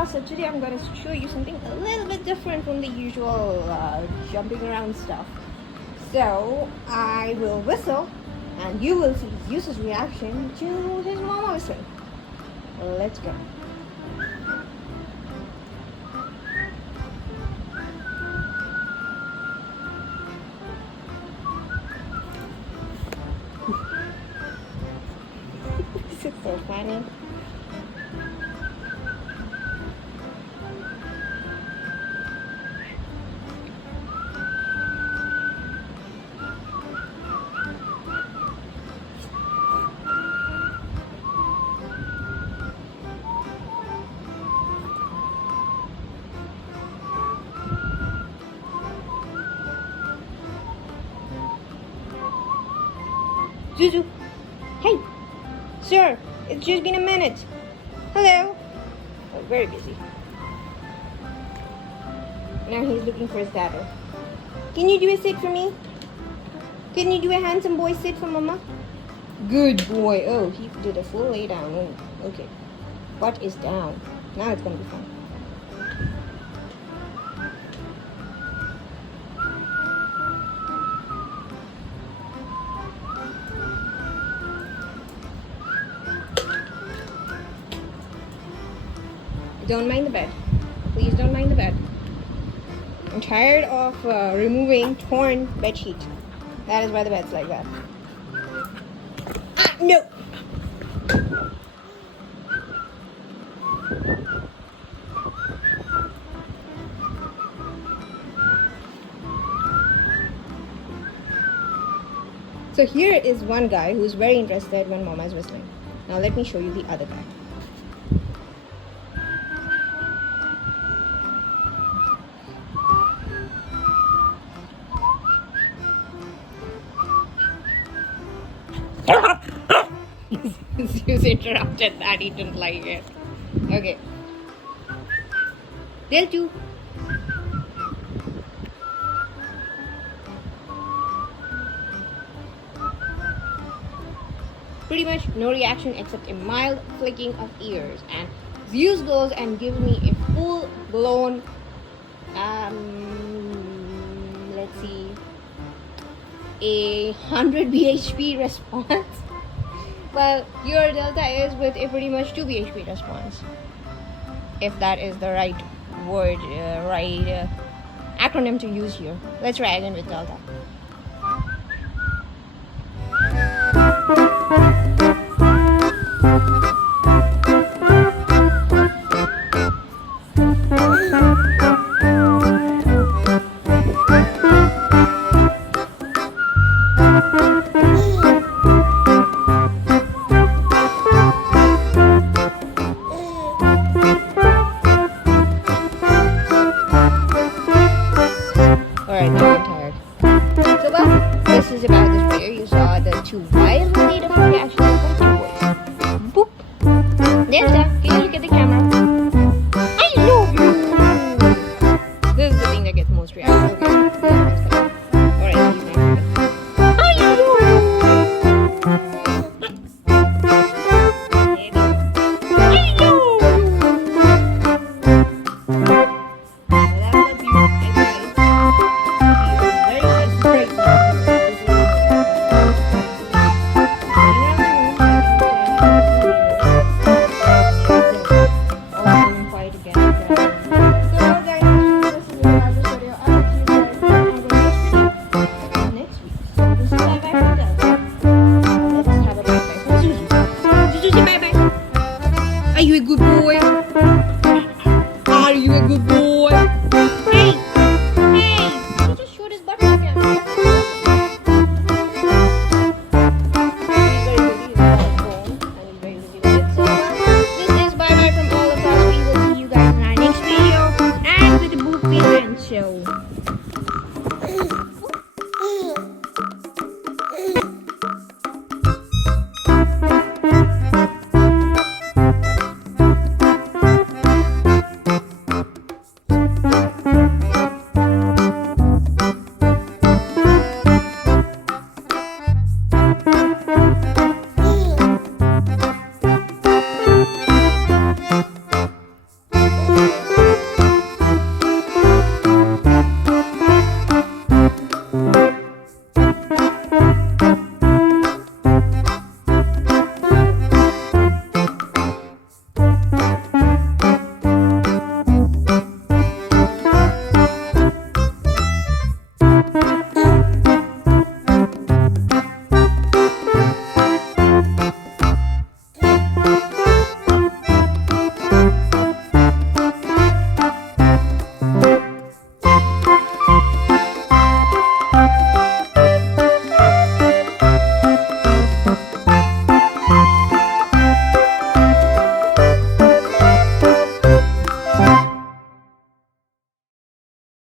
Delta. So today I'm going to show you something a little bit different from the usual jumping around stuff. So I will whistle and you will see Zeus's reaction to his mama whistling. Let's go. This is so funny. Zuzu, hey, sir, it's just been a minute. Hello. Oh, very busy. Now he's looking for his daughter. Can you do a sit for me? Can you do a handsome boy sit for mama? Good boy. Oh, he did a full lay down. Oh, okay. What is down? Now it's gonna be fun. Don't mind the bed. Please don't mind the bed. I'm tired of removing torn bed sheet. That is why the bed's like that. Ah, no! So here is one guy who's very interested when mama is whistling. Now let me show you the other guy. Zeus interrupted that, he didn't like it. Okay. Delta. Pretty much no reaction except a mild flicking of ears, and Zeus goes and gives me a full-blown, let's see, a 100 bhp response. Well, your Delta is with a pretty much 2 bhp response, if that is the right word, acronym to use here. Let's try again with Delta. Alright, now I'm tired. So well, this is about this video. You saw the two wildly different reactions from two boys. Boop! Delta, can you look at the camera? I love you! This is the thing that gets most reactions. Okay, alright, you can. I love Are you a good boy?